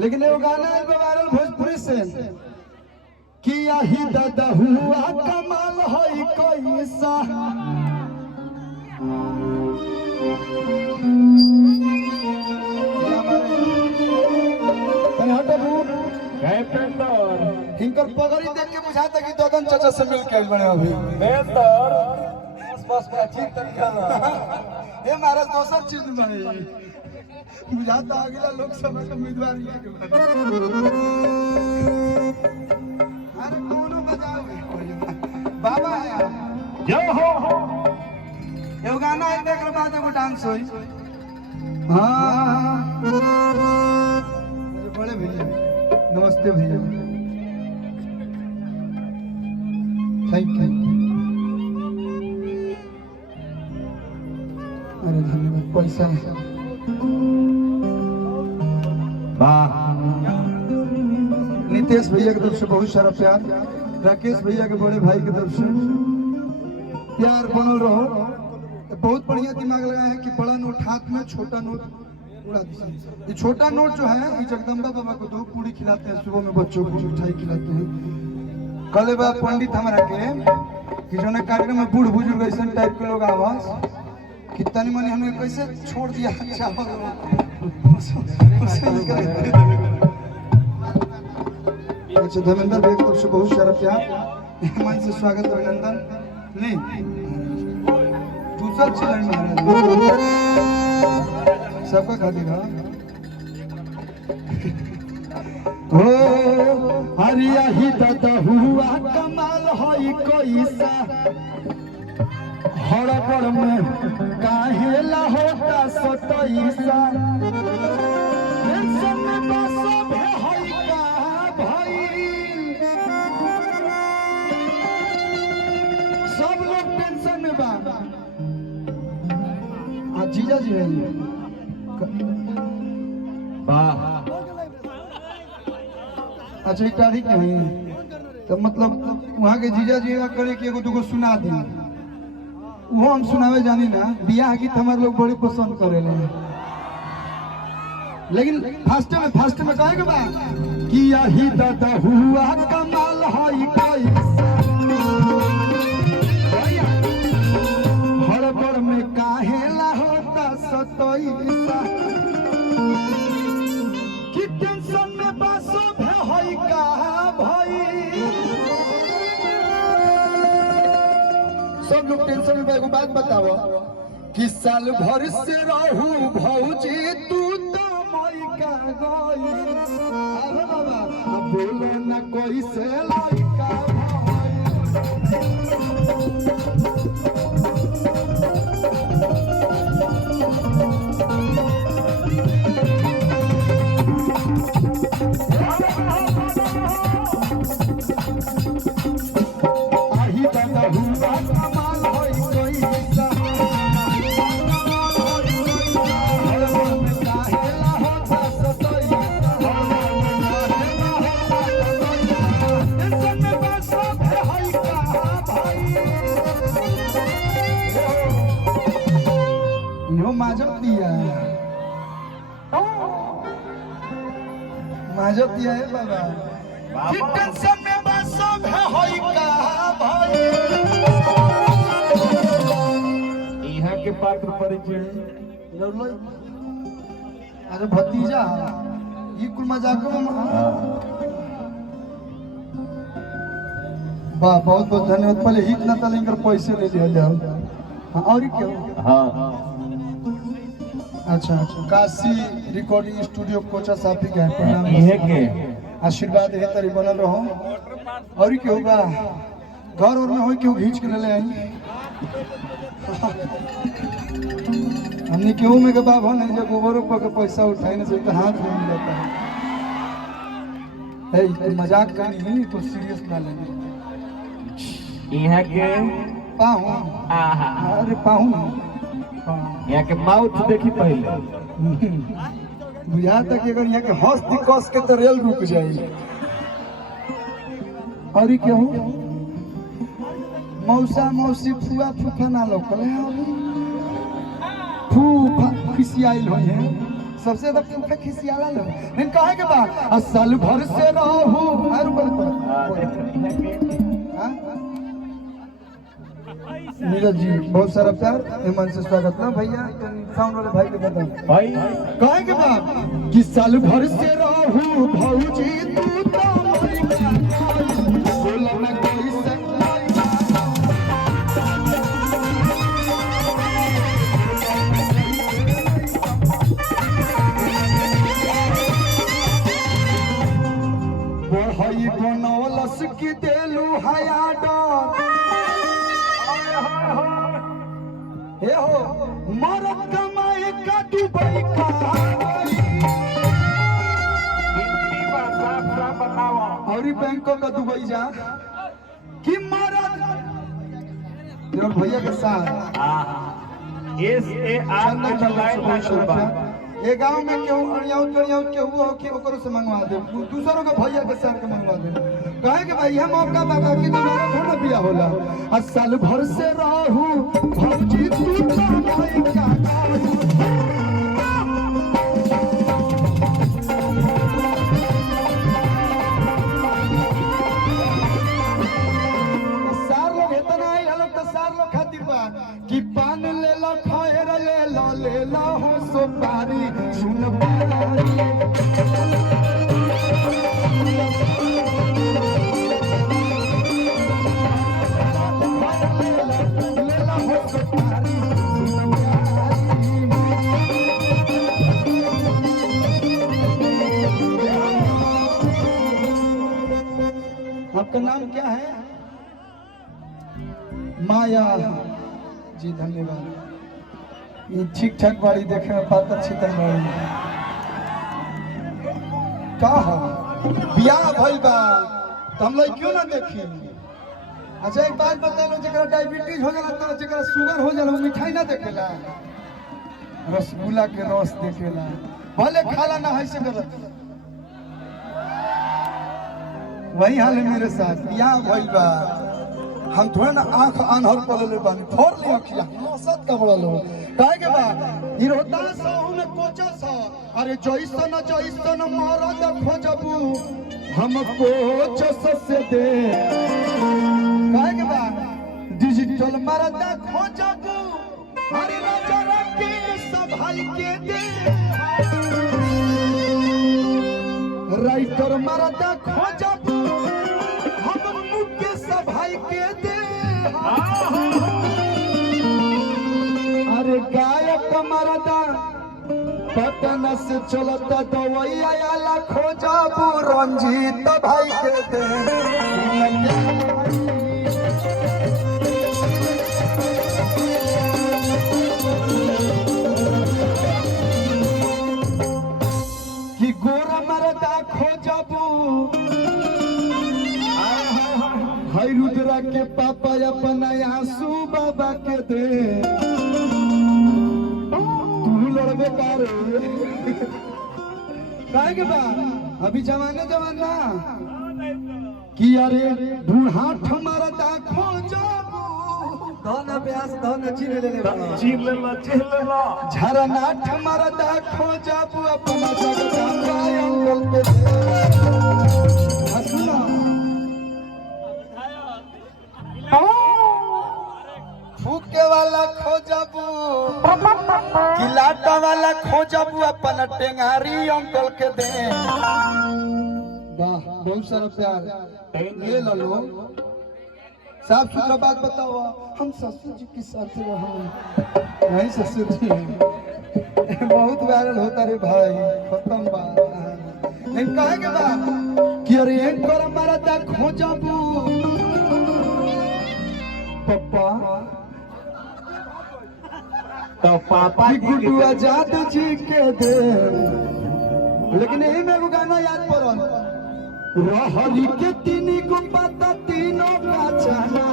लेकिन वो गाना है वायरल भोजपुरी से कि यही दादा हुआ कमाल होई कोई सा हिंकर पगड़ी देख के बुझाता कि ददन चाचा से मिल के बड़े अभी बेहतर बस में ठीक तरीका ये महाराज दोसर चीज में बुझाता अगला लोकसभा का उम्मीदवार ये के अरे कोनो बजाओ बाबा आया जय हो ये गाना है देख के बाद एगो डांस होई हां बड़े भैया नमस्ते भैया थैंक यू अरे धन्यवाद पैसा वाह नितेश भैया की तरफ से बहुत सारा प्यार राकेश भैया के बड़े भाई की तरफ से प्यार बनल रहो बहुत बढ़िया दिमाग लगाए हैं कि बड़ा नोट हाथ में छोटा नोट उड़ा दीजिए ये छोटा नोट जो है ये जगदम्बा बाबा को 2 पूरी खिलाते हैं सुबह में बच्चों को मिठाई खिलाते हैं कल बाबा पंडित हमारा के कि जो ना कार्यक्रम में बूढ़ बुजुर्ग ऐसा टाइप के लोग आवाज कितना नहीं मनी हमने कैसे छोड़ दिया चावल अच्छा धर्मेंद्र भाई की तरफ से बहुत सारा प्यार मन से स्वागत अभिनंदन नहीं दूसरा चैनल महाराज सबका खातिर हो हरिया ही दादा हुआ कमाल होई कोई सा हड़बड़ में काहे ला होता सतईसा टेंशन में बसो भे होई का भाई सब लोग टेंशन में बा आ जीजा जी है वाह अच्छा ये तारीख नहीं तो मतलब वहाँ के जीजा जी करे कि एगो दुगो सुना दी वो हम सुनावे जानी ना बियाह गीत हमारे लोग बड़ी पसंद करे लेकिन फास्ट में कहेगा बा कि यही दादा हुआ कमाल होई कोई हड़बड़ में काहे ला होता सतईसा कि टेंशन में बसो भे होई का भाई सब लोग टेंशन में एगो बात बताओ कि साल भर से रहू भौजी तू तो मई का गई अरे बाबा अब बोले न कोई से लइका आही दादा हुआ कमाल होई कोई सा हड़बड़ में काहे ला होता सतईसा टेंशन में बसो भे होई का भाई यो माजब दिया है बाबा कि टेंशन में बसो भे होई का भाई यहाँ के पात्र परिचय अरे भतीजा ये कुल मजाक में वाह बहुत बहुत धन्यवाद पहले हित ना तले कर पैसे ले लिया जाओ हाँ और क्या हाँ अच्छा काशी रिकॉर्डिंग स्टूडियो कोचा साफी का है प्रणाम इहे के आशीर्वाद है तरी बनल रहो और क्या होगा घर और में हो क्यों घींच के ले आई हमने क्यों में के बाबा नहीं जब गोबर पर के पैसा उठाए ना तो हाथ में जाता है ए मजाक का नहीं तो सीरियस ना लेंगे यहाँ के पाहू आहा अरे पाहू यहाँ के माउथ देखी पहले बुझा तक अगर यहाँ के हंस कस के तो रेल रुक जाए और क्या हो मौसा मौसी फुआ फूफा ना लोकल है फूफा खुशियाइल हो है सबसे ज्यादा फूफे खिसियाला लोग नहीं कहे के बा साल भर से रहू हर नीरज जी बहुत सारा प्यार ईमान से स्वागत ना भैया साउंड वाले भाई के बता भाई कहे के बा कि साल भर से रहू भौजी तू तो मोरी बोला ना कोई सकलाई बढ़ई बनौलस की देलू हया डर हे हो मरद कमाए का दुबई का और बैंकों का दुबई जा कि मरद और भैया के साथ ये गांव में केहू अड़ियाऊ केहू हो कि ओकरो से मंगवा दे दूसरों का भैया के साथ के मंगवा दे कहे कि भाई हम मौका बाबा की दोबारा थोड़ा बिया होला आ साल भर से रहू भौजी तू तो भाई का सार लोग इतना ही हलो तो सार लोग खातिर बा कि पान ले लो खैर ले लो हो सुपारी सुन पारी आपका नाम क्या है माया जी धन्यवाद ये ठीक ठाक बाड़ी देखे में पातर छितर बाड़ी का हो बियाह भइल बा तो हम लोग क्यों ना देखी अच्छा एक बात बता लो जरा डायबिटीज हो जाला तो जरा शुगर हो जाला मिठाई ना देखेला रसगुल्ला के रस देखेला भले खाला ना है से गलत वही हाल है मेरे साथ बियाह भइल बा हम थोड़ा ना आंख अनहर कर ले बानी फोड़ ले अखिया मसत का बड़ा लो काहे के बा ई रोहतास साहू में कोचस अरे जइसन मरद खोजबू हम कोचस से दे काहे के बा डिजिटल मरद खोजबू अरे नजर के सभाई के दे राइटर मरद खोजबू हम मुके सभाई के दे अरे गायक मरदा पटना से चलता दवैया आला खोजबू रंजीत भाई के दे कि गोरा मरदा खोजबू हई रुद्रा के पापा अपना आंसू बाबा के दे तू लड़बे कार काहे के बा अभी जमाना कि अरे बूढ़ा मरदा खोजबू धन अभ्यास धन चीन ले झरना मरदा खोजबू अपना जगदम्बा अंगल पे हंसना फूके वाला खोजबू किलाटा वाला खोजबू अपन टेंगारी अंकल के दे वाह बहुत सारा प्यार ये लो साफ सुथरा बात बताओ हम ससुर जी के साथ रहो नहीं ससुर जी बहुत वायरल होता रे भाई खत्म बात नहीं कहे के बा कि अरे एक कर हमारा दा खोजबू पापा तो पापा गुड्डू आजाद जी के दे लेकिन यही में एगो गाना याद पड़ल रहरी के तीनी को पता तीनों का जाना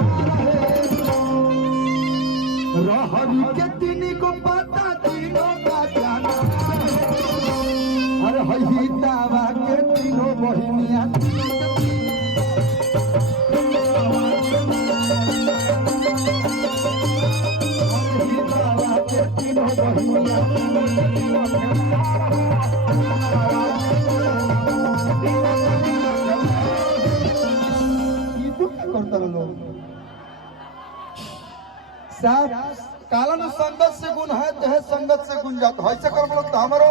रहरी के तीनी को पता तीनों का जाना अरे हई दावा के तीनों बहिनिया दावा के तीनों करता रहो साहब कालन संगत से गुण है तो है संगत से गुण जाता है ऐसे कर बोलो तो हमारो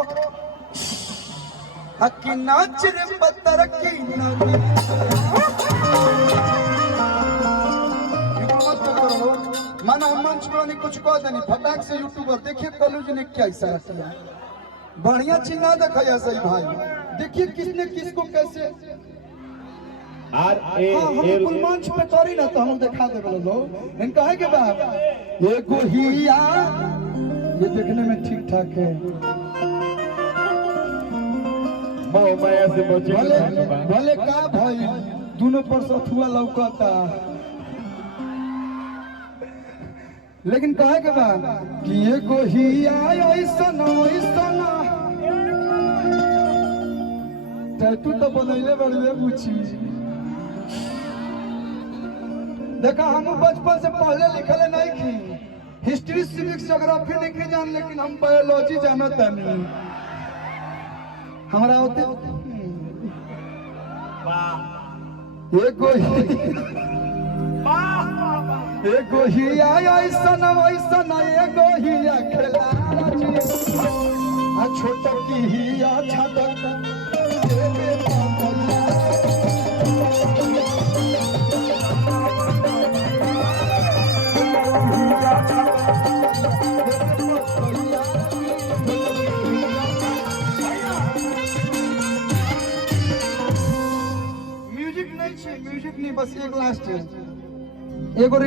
हकी नाच रे पत्थर की नदी माना मंच में नहीं कुछ कह देनी फटाक से यूट्यूबर देखिए कलू जी ने क्या इशारा किया बढ़िया चिन्ह देखा ऐसा ही भाई देखिए किसने किसको कैसे आर ए हाँ, हम एल कुल मंच पे करी ना तो हम दिखा दे लोग इनका है के बाप ये गोहिया ये देखने में ठीक ठाक है मोह माया से बचे भले भले का भाई दोनों पर सथुआ लौकता लेकिन कहे के बाप कि ये गोहिया ऐसा टैटू तो बनैले बड़े पूछी देखा हम बचपन से पढ़ले लिखले नहीं की हिस्ट्री सिविक्स ज्योग्राफी नहीं की जान लेकिन हम बायोलॉजी जानत नहीं हमारा होते एगो हिया ऐसा एगो हिया खेला आ छोटा की हिया छाता म्यूजिक नहीं बस एक लास्ट है एगो